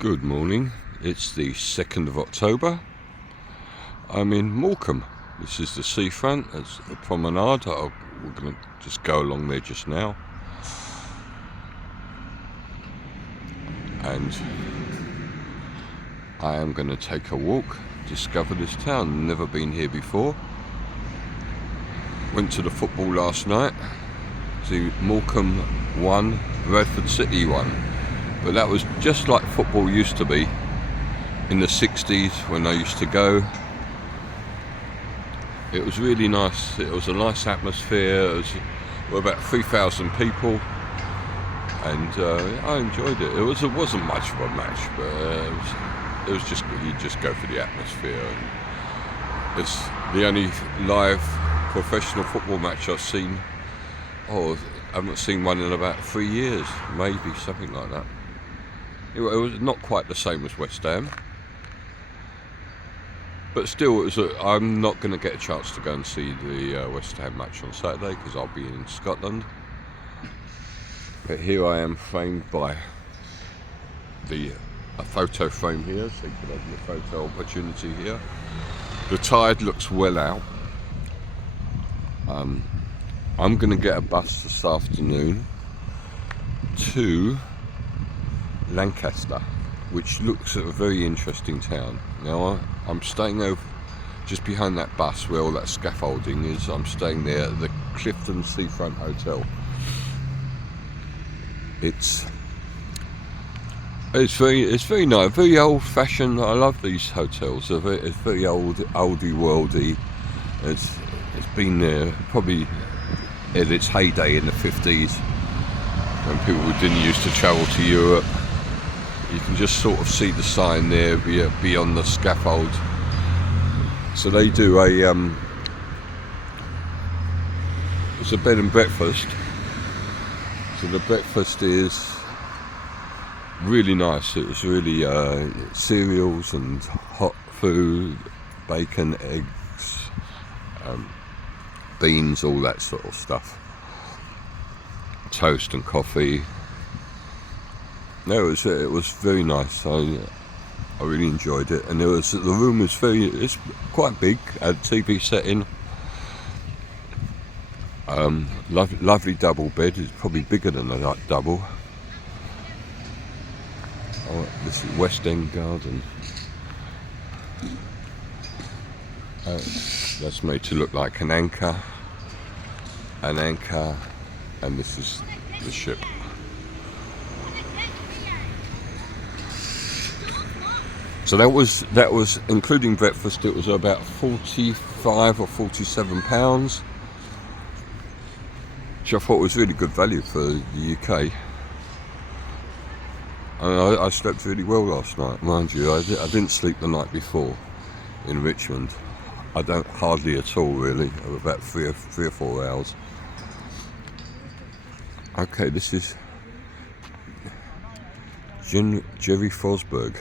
Good morning, it's the 2nd of October. I'm in Morecambe. This is the seafront, it's a promenade. We're going to just go along there just now. And I am going to take a walk, discover this town. Never been here before. Went to the football last night. To Morecambe 1, Bradford City 1. But that was just like football used to be in the 60s when I used to go. It was really nice. It was a nice atmosphere. We're about 3,000 people, and I enjoyed it. It wasn't much of a match, but it was just you just go for the atmosphere. And it's the only live professional football match I've seen. I haven't seen one in about 3 years, maybe something like that. It was not quite the same as West Ham, but still, I'm not going to get a chance to go and see the West Ham match on Saturday because I'll be in Scotland. But here I am, framed by a photo frame here, so you can have your photo opportunity here. The tide looks well out. I'm going to get a bus this afternoon to Lancaster, which looks at a very interesting town. Now I'm staying over just behind that bus where all that scaffolding is. I'm staying there at the Clifton Seafront Hotel. It's very nice, very old fashioned. I love these hotels. It's very oldie worldy. It's been there probably in its heyday in the 50s when people didn't used to travel to Europe. You can just sort of see the sign there beyond the scaffold. So they do it's a bed and breakfast. So the breakfast is really nice. It was really cereals and hot food, bacon, eggs, beans, all that sort of stuff. Toast and coffee. No, it was very nice. I really enjoyed it, and the room was it's quite big. Had a TV set in. Lovely double bed. It's probably bigger than a double. Oh, this is West End Garden. That's made to look like an anchor, and this is the ship. So that was including breakfast. It was about £45 or £47, which I thought was really good value for the UK. And I slept really well last night, mind you. I didn't sleep the night before in Richmond. I don't hardly at all, really. About three or 4 hours. Okay, this is Jerry Fosberg.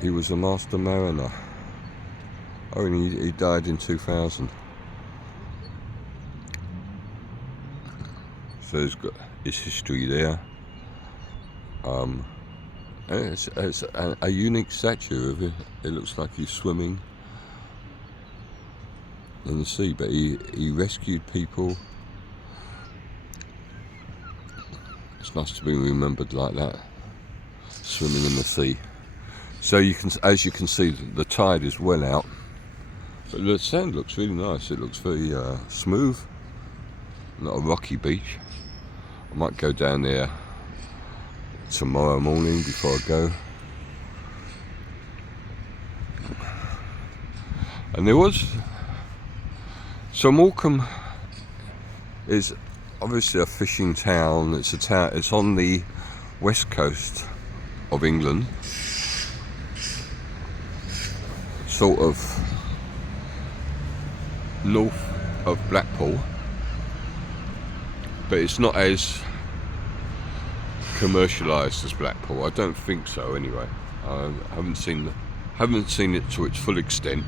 He was a master mariner. Oh, and he died in 2000. So he's got his history there. And it's a unique statue of him. It looks like he's swimming in the sea, but he rescued people. It's nice to be remembered like that, swimming in the sea. So as you can see, the tide is well out. But the sand looks really nice. It looks very smooth, not a rocky beach. I might go down there tomorrow morning before I go. And so Morecambe is obviously a fishing town. It's on the west coast of England, sort of north of Blackpool, but it's not as commercialised as Blackpool. I don't think so, anyway. I haven't seen it to its full extent.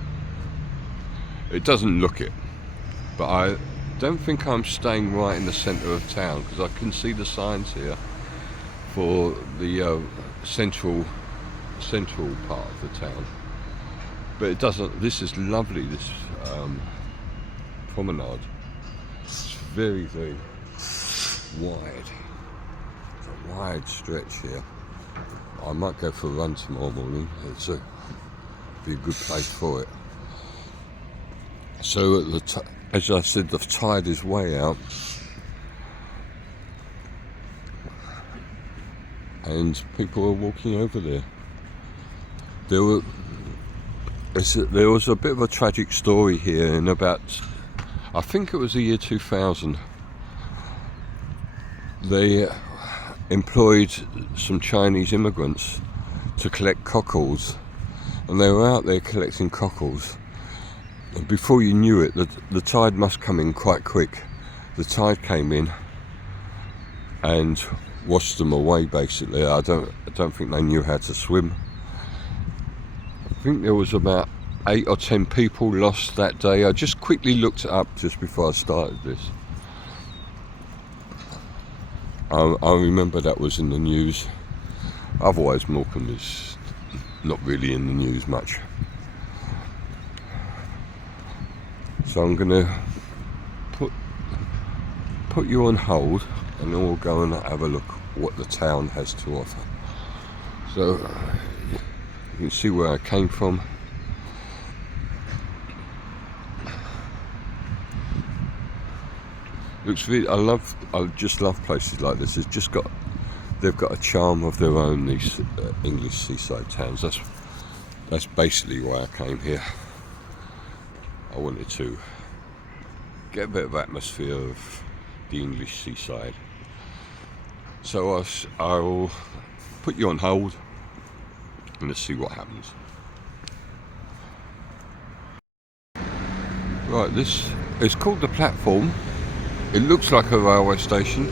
It doesn't look it, but don't think I'm staying right in the centre of town, because I can see the signs here for the central part of the town. But it doesn't. This is lovely. This promenade. It's very, very wide. It's a wide stretch here. I might go for a run tomorrow morning. It's be a good place for it. So as I said, the tide is way out, and people are walking over there. There was a bit of a tragic story here in about, I think it was the year 2000. They employed some Chinese immigrants to collect cockles, and they were out there collecting cockles, and before you knew it, the tide must come in quite quick. The tide came in and washed them away, basically. I don't think they knew how to swim. I think there was about 8 or 10 people lost that day. I just quickly looked it up just before I started this. I remember that was in the news. Otherwise, Morecambe is not really in the news much. So I'm going to put you on hold, and then we'll go and have a look what the town has to offer. So you can see where I came from. Looks really. I just love places like this. They've got a charm of their own. These English seaside towns. That's basically why I came here. I wanted to get a bit of atmosphere of the English seaside. So I'll put you on hold and let's see what happens. Right, this is called the platform. It looks like a railway station.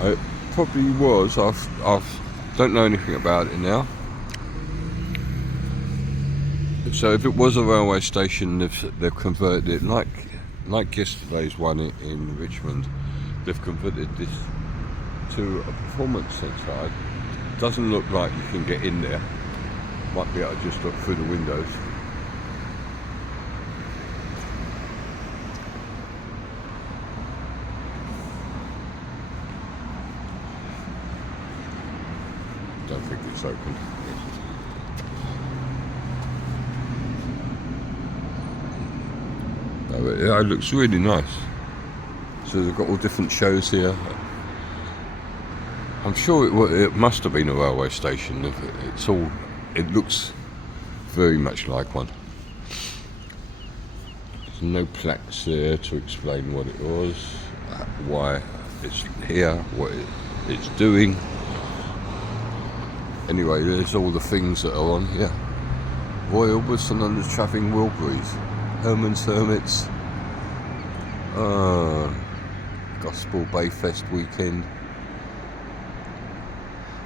It probably was. I don't know anything about it now. So if it was a railway station, they've converted it like yesterday's one in Richmond. They've converted this to a performance centre. Doesn't look like you can get in there. Might be able to just look through the windows. Don't think it's open. It looks really nice. So they've got all different shows here. I'm sure it must have been a railway station. It looks very much like one. There's no plaques there to explain what it was, why it's here, what it's doing. Anyway, there's all the things that are on here. Roy Orbison and the Travelling Wilburys, Herman's Hermits, Gospel Bay Fest weekend,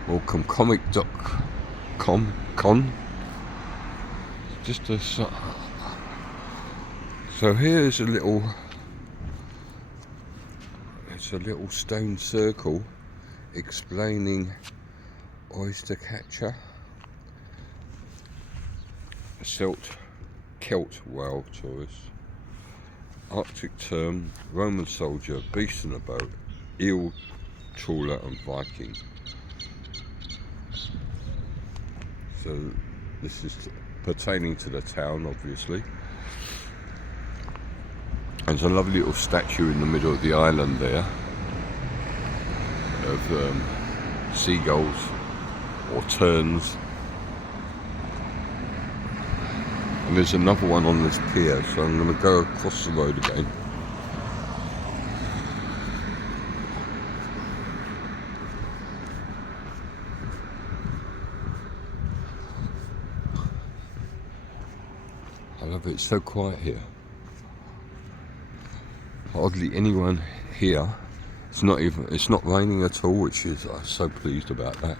Morecambe Comic.com con. Just a so here's a little. It's a little stone circle explaining oyster catcher, Celt whale tourist, Arctic term, Roman soldier, beast in a boat, eel trawler and Viking. So this is pertaining to the town, obviously. And there's a lovely little statue in the middle of the island there of seagulls or terns. And there's another one on this pier, so I'm going to go across the road again. I love it, it's so quiet here. Hardly anyone here. It's not raining at all, which is, I'm so pleased about that.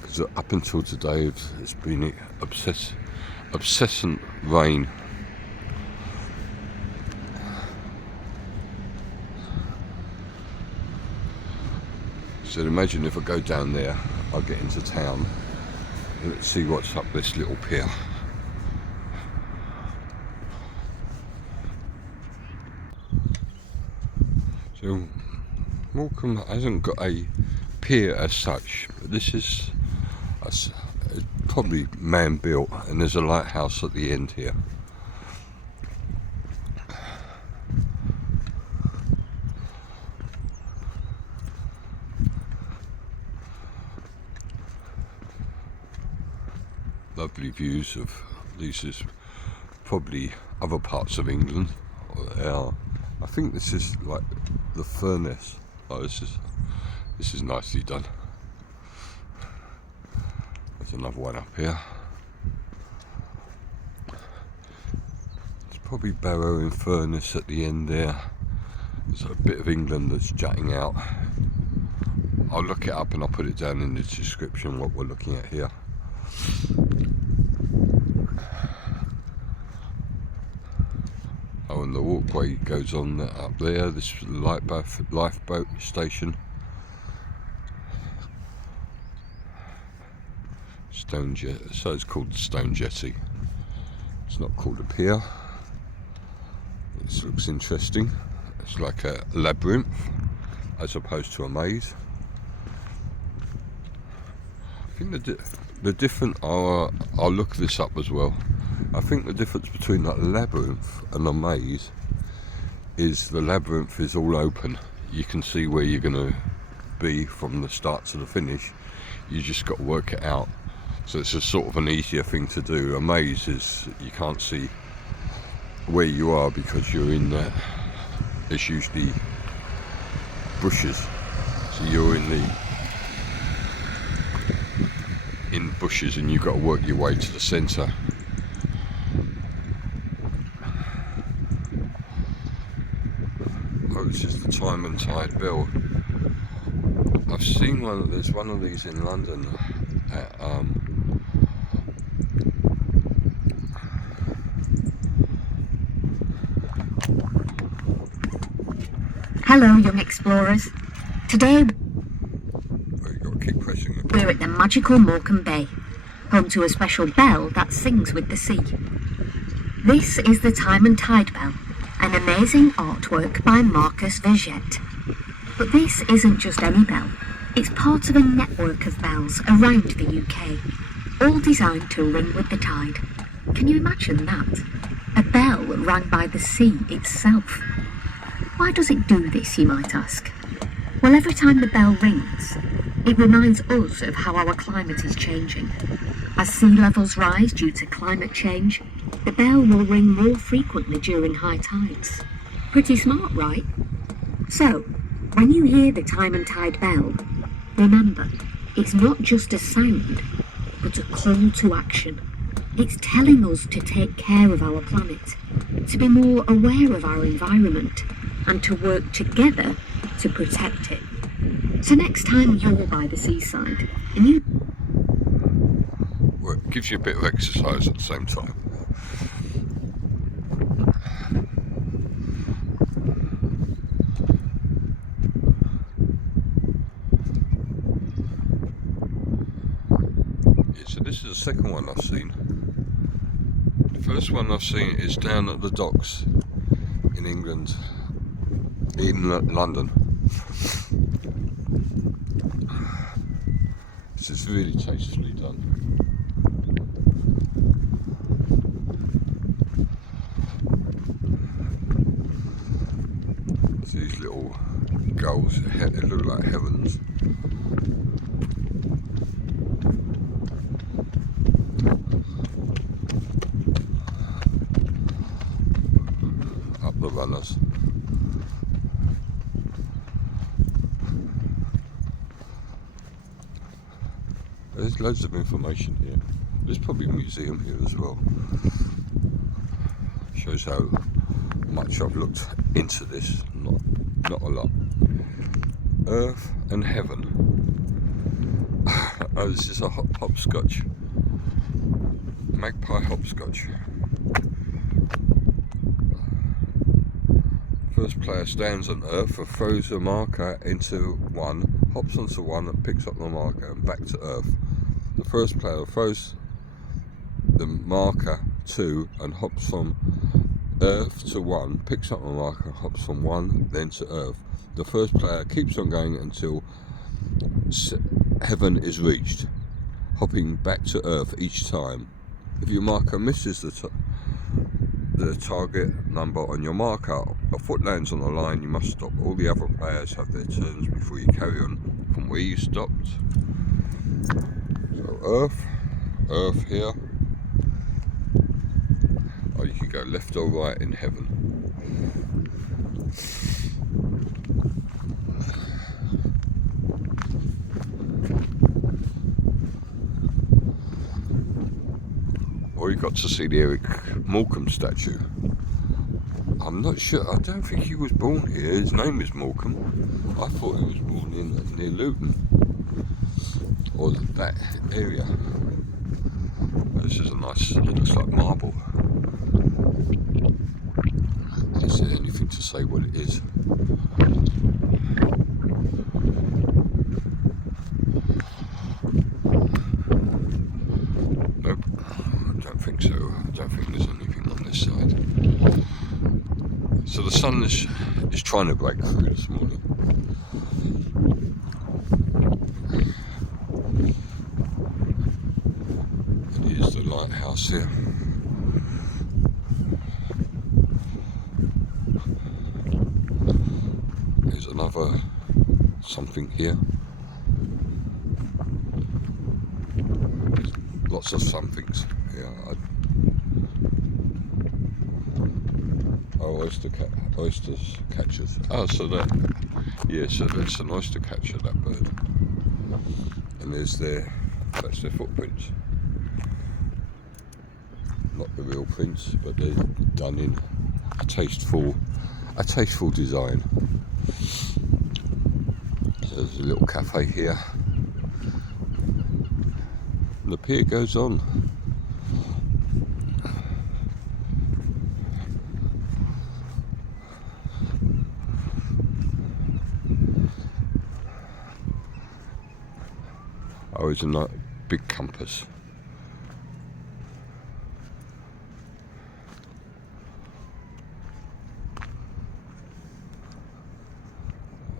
Because up until today it's been obsessant rain. So imagine if I go down there, I'll get into town. Let's see what's up this little pier. So Morecambe hasn't got a pier as such. This is probably man-built, and there's a lighthouse at the end here. Lovely views of these is probably other parts of England. I think this is like the furnace. Oh, this is nicely done. There's another one up here. It's probably Barrow and Furnace at the end there. There's a bit of England that's jutting out. I'll look it up and I'll put it down in the description what we're looking at here. Oh, and the walkway goes on up there. This is the lifeboat station. Stone Jetty, so it's called the Stone Jetty. It's not called a pier. This looks interesting. It's like a labyrinth as opposed to a maze. I think the different. I'll look this up as well. I think the difference between a labyrinth and a maze is the labyrinth is all open. You can see where you're going to be from the start to the finish. You just got to work it out. So it's a sort of an easier thing to do. A maze is you can't see where you are because you're in there. It's usually bushes. So you're in bushes and you've got to work your way to the centre. Oh, it's just the time and tide bell. I've seen there's one of these in London at Hello, young explorers. Today keep pressing it. We're at the magical Morecambe Bay, home to a special bell that sings with the sea. This is the Time and Tide Bell, an amazing artwork by Marcus Vergette. But this isn't just any bell. It's part of a network of bells around the UK, all designed to ring with the tide. Can you imagine that? A bell rang by the sea itself. Why does it do this, you might ask? Well, every time the bell rings, it reminds us of how our climate is changing. As sea levels rise due to climate change, the bell will ring more frequently during high tides. Pretty smart, right? So, when you hear the Time and Tide bell, remember, it's not just a sound, but a call to action. It's telling us to take care of our planet, to be more aware of our environment, and to work together to protect it. So next time you're by the seaside and you... Well, it gives you a bit of exercise at the same time. Yeah, so this is the second one I've seen. The first one I've seen is down at the docks in England, in London. This is really tastefully done. These little gulls, they look like heavens. Up the runners. There's loads of information here. There's probably a museum here as well. Shows how much I've looked into this. Not a lot. Earth and heaven. Oh, this is a hopscotch. Magpie hopscotch. First player stands on Earth and throws a marker into one, hops onto one and picks up the marker and back to Earth. The first player throws the marker to and hops from Earth to one, picks up the marker, hops from one, then to Earth. The first player keeps on going until heaven is reached, hopping back to Earth each time. If your marker misses the target number on your marker, a foot lands on the line, you must stop. All the other players have their turns before you carry on from where you stopped. So Earth here. Or you can go left or right in heaven. Or you got to see the Eric Morecambe statue. I'm not sure, I don't think he was born here. His name is Morecambe. I thought he was born near Luton, or that area. This is a nice, it looks like marble. Is there anything to say what it is? Nope, I don't think so. I don't think there's anything on this side. So the sun is trying to break through this morning. And here's the lighthouse here. There's another something here. There's lots of somethings here. Oysters catchers. Oh, so that, yeah, so that's an oyster catcher, that bird. And that's their footprints. Not the real prints, but they're done in a tasteful design. So there's a little cafe here. And the pier goes on. Oh, it's a big compass.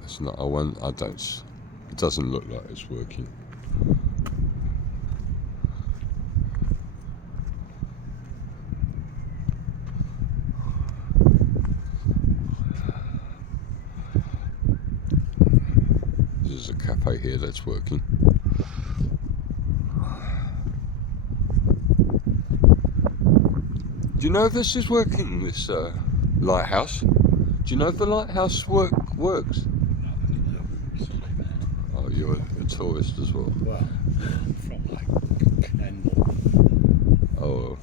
It's not. I don't. It doesn't look like it's working. There's a cafe here that's working. Do you know if this is working, this lighthouse? Do you know if the lighthouse works? Oh, you're a tourist as well? Well, from like Kendal. Oh,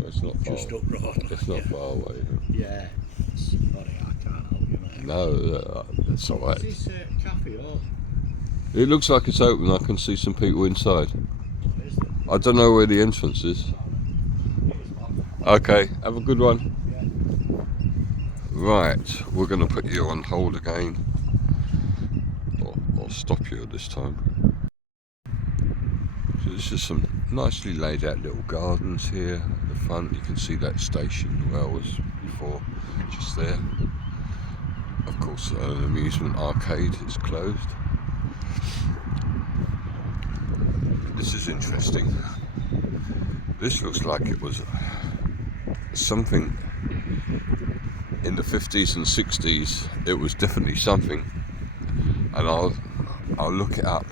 it's not far. Just up road. It's not far away. Yeah. Sorry, I can't help you, mate. No, that's all right. Is this cafe or? It looks like it's open. I can see some people inside. What is it? I don't know where the entrance is. Okay, have a good one. Yeah. Right, we're going to put you on hold again. Or stop you this time. So there's just some nicely laid out little gardens here at the front. You can see that station where I was before, just there. Of course, an amusement arcade is closed. This is interesting. This looks like it was something in the 50s and 60s. It was definitely something, and I'll look it up.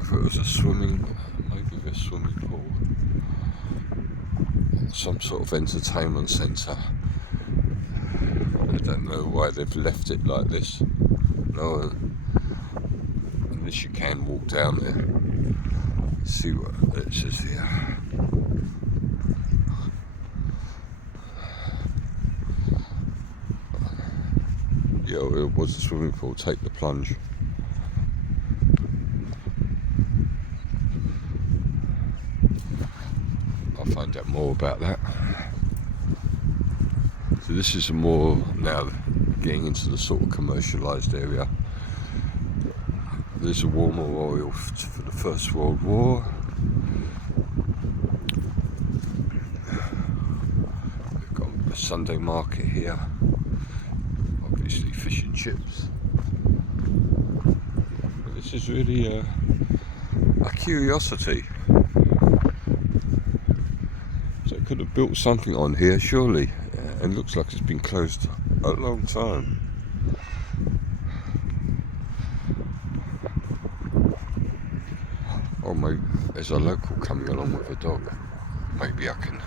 If it was maybe a swimming pool, some sort of entertainment centre. I don't know why they've left it like this. No, unless you can walk down there. See what it says here. Yeah, it was a swimming pool. Take the plunge. I'll find out more about that. So this is more now getting into the sort of commercialised area. There's a war memorial for the First World War. We've got a Sunday market here. Obviously fish and chips. But this is really a curiosity. So it could have built something on here, surely. And looks like it's been closed a long time. Oh, maybe there's a local coming along with a dog. Maybe I can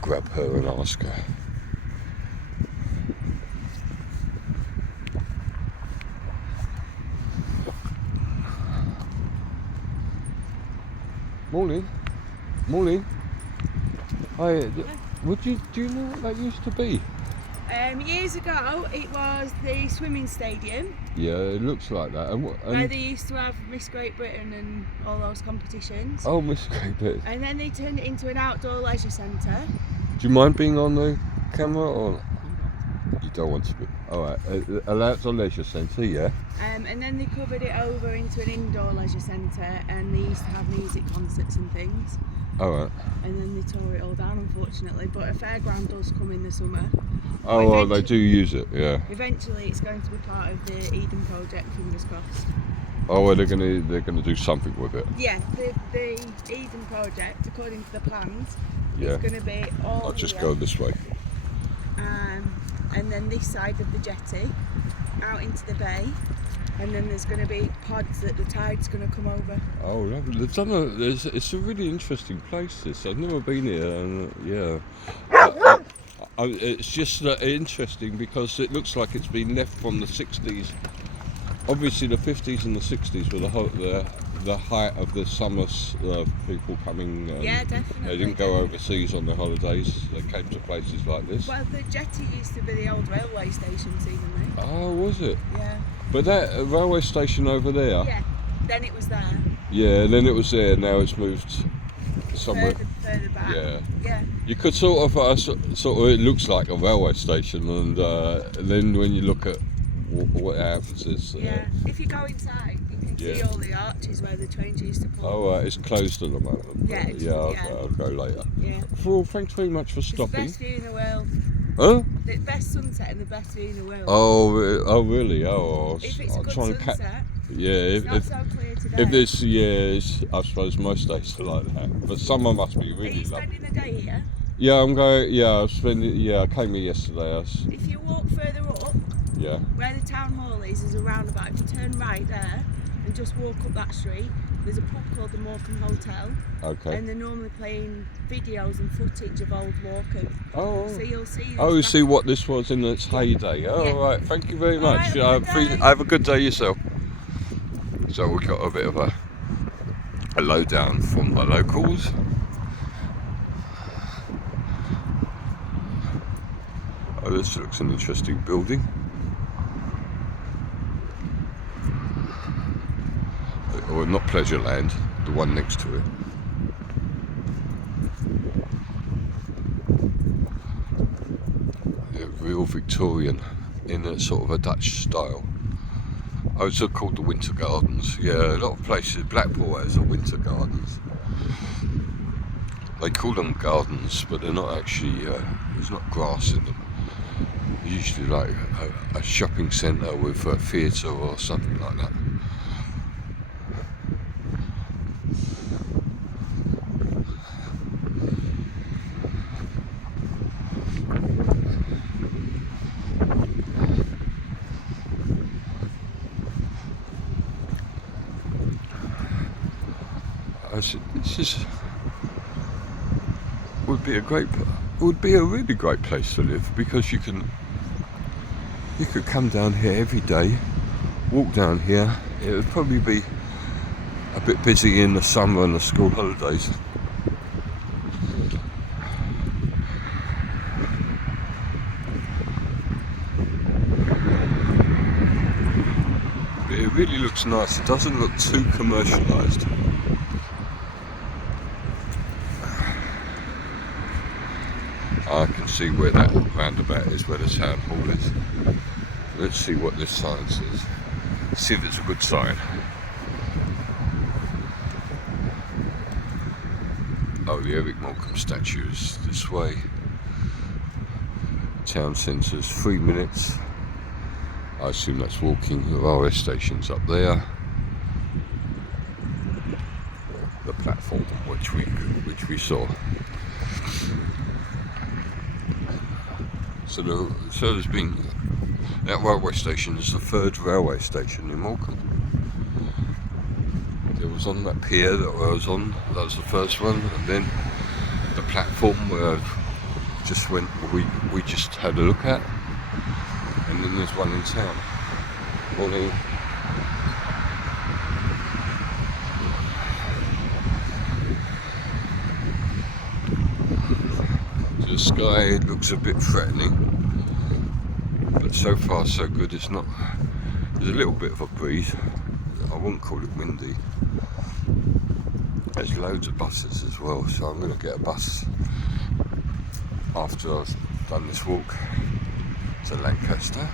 grab her and ask her. Morning. Morning. Hi. Do you know what that used to be? Years ago, it was the swimming stadium. Yeah, it looks like that. Where they used to have Miss Great Britain and all those competitions. Oh, Miss Great Britain. And then they turned it into an outdoor leisure centre. Do you mind being on the camera or you don't want to be? Alright, an outdoor leisure centre, yeah. And then they covered it over into an indoor leisure centre, and they used to have music concerts and things. Alright. And then they tore it all down, unfortunately. But a fairground does come in the summer. Oh, well, they do use it, yeah. Eventually, it's going to be part of the Eden project. Fingers crossed. Oh, well, they're gonna do something with it. Yeah, the Eden project, according to the plans, Yeah. is going to be all. I'll just here. go this way. And then this side of the jetty out into the bay, and then there's going to be pods that the tide's going to come over. Oh, lovely. It's a really interesting place. This I've never been here, and yeah, it's just interesting because it looks like it's been left from the 60s. Obviously, the 50s and the 60s were the height of the summer people coming. Yeah, definitely. They didn't go overseas on their holidays. They came to places like this. Well, the jetty used to be the old railway station, seemingly. Oh, was it? Yeah. But that railway station over there. Yeah. Then it was there. Yeah, and then it was there. Now it's moved somewhere. Further back. Yeah. Yeah. You could sort of it looks like a railway station, and then when you look at what happens is. Yeah. If you go inside, you can see all the arches where the trains used to pull. Oh, it's closed at the moment. Yeah. I'll go later. Yeah. Well, thanks very much for It's the stopping. best view in the world. Huh? The best sunset and the best view in the world. Oh, really? Oh, If it's a I'll good try and sunset, yeah, it's not so clear today. if this, I suppose most days are like that. But summer must be Are really you lovely. spending the day here? Yeah, I'm going. Yeah, I've spent. Yeah, I came here yesterday. If you walk further up, Yeah. where the town hall is a roundabout. If you turn right there and just walk up that street, there's a pub called the Morecambe Hotel, Okay. and they're normally playing videos and footage of old Morecambe. Oh. So you'll see. Oh, you this see what this was in its heyday. Oh, Yeah. right. Thank you very All much. right, have a good day. Have a good day yourself. So we got a bit of a lowdown from the locals. Oh, this looks an interesting building. Or not Pleasureland, the one next to it. Yeah, real Victorian in a sort of a Dutch style. Oh, it's called the Winter Gardens. Yeah, a lot of places, Blackpool has the Winter Gardens. They call them gardens, but they're not actually, there's not grass in them. Usually like a shopping centre with a theatre or something like that. This would be a really great place to live, because you could come down here every day, walk down here. It would probably be a bit busy in the summer and the school holidays. But it really looks nice. It doesn't look too commercialised. I can see where that roundabout is, where the town hall is. Let's see what this sign says. See if it's a good sign. Oh, the Eric Morecambe statue is this way. Town centre's 3 minutes. I assume that's walking. The railway station's up there. The platform which we saw. So there's been, that railway station is the 3rd railway station in Morecambe. There was on that pier that I was on, that was the first one, and then the platform where we just had a look at, and then there's one in town. Morning. The sky looks a bit threatening, but so far so good. It's not. There's a little bit of a breeze. I wouldn't call it windy. There's loads of buses as well, so I'm going to get a bus after I've done this walk to Lancaster.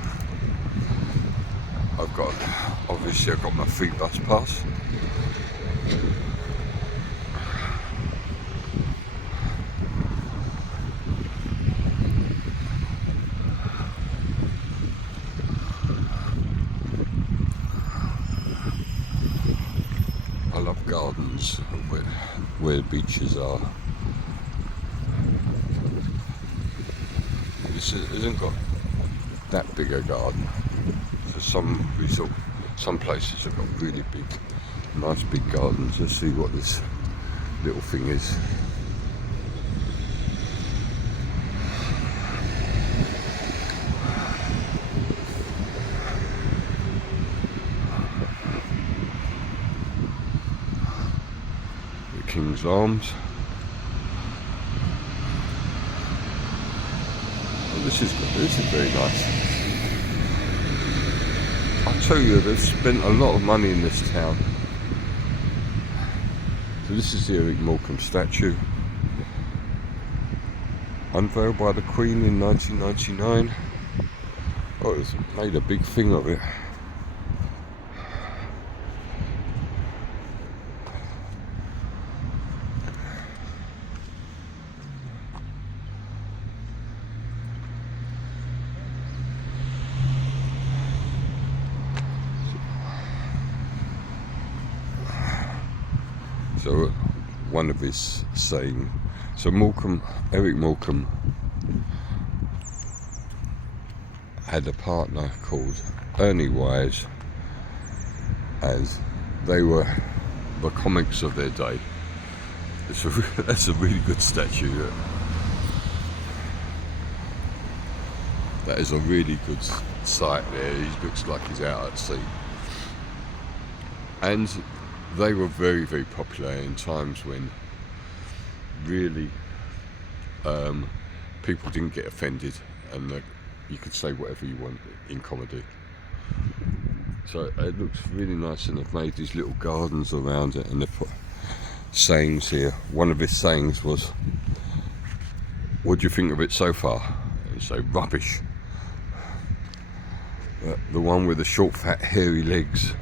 I've got my free bus pass. I love gardens where the beaches are. This hasn't got that big a garden. For some places have got really big, nice big gardens. Let's see what this little thing is. King's Arms. Oh, this is good. This is very nice. I tell you, they've spent a lot of money in this town. So this is the Eric Morecambe statue, unveiled by the Queen in 1999. Oh, it's made a big thing of it. So one of his saying, so Eric Morecambe had a partner called Ernie Wise, as they were the comics of their day. That's a really good statue. That is a really good sight there. He looks like he's out at sea. And they were very, very popular in times when really people didn't get offended, and you could say whatever you want in comedy. So it looks really nice, and they've made these little gardens around it, and they've put sayings here. One of his sayings was, "What do you think of it so far?" And say, "Rubbish." The one with the short, fat, hairy legs.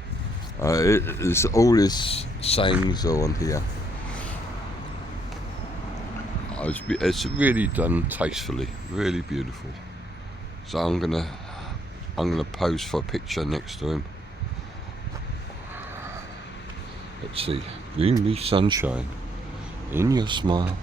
All his sayings are on here. It's really done tastefully, really beautiful. So I'm gonna pose for a picture next to him. Let's see. Bring me sunshine in your smile.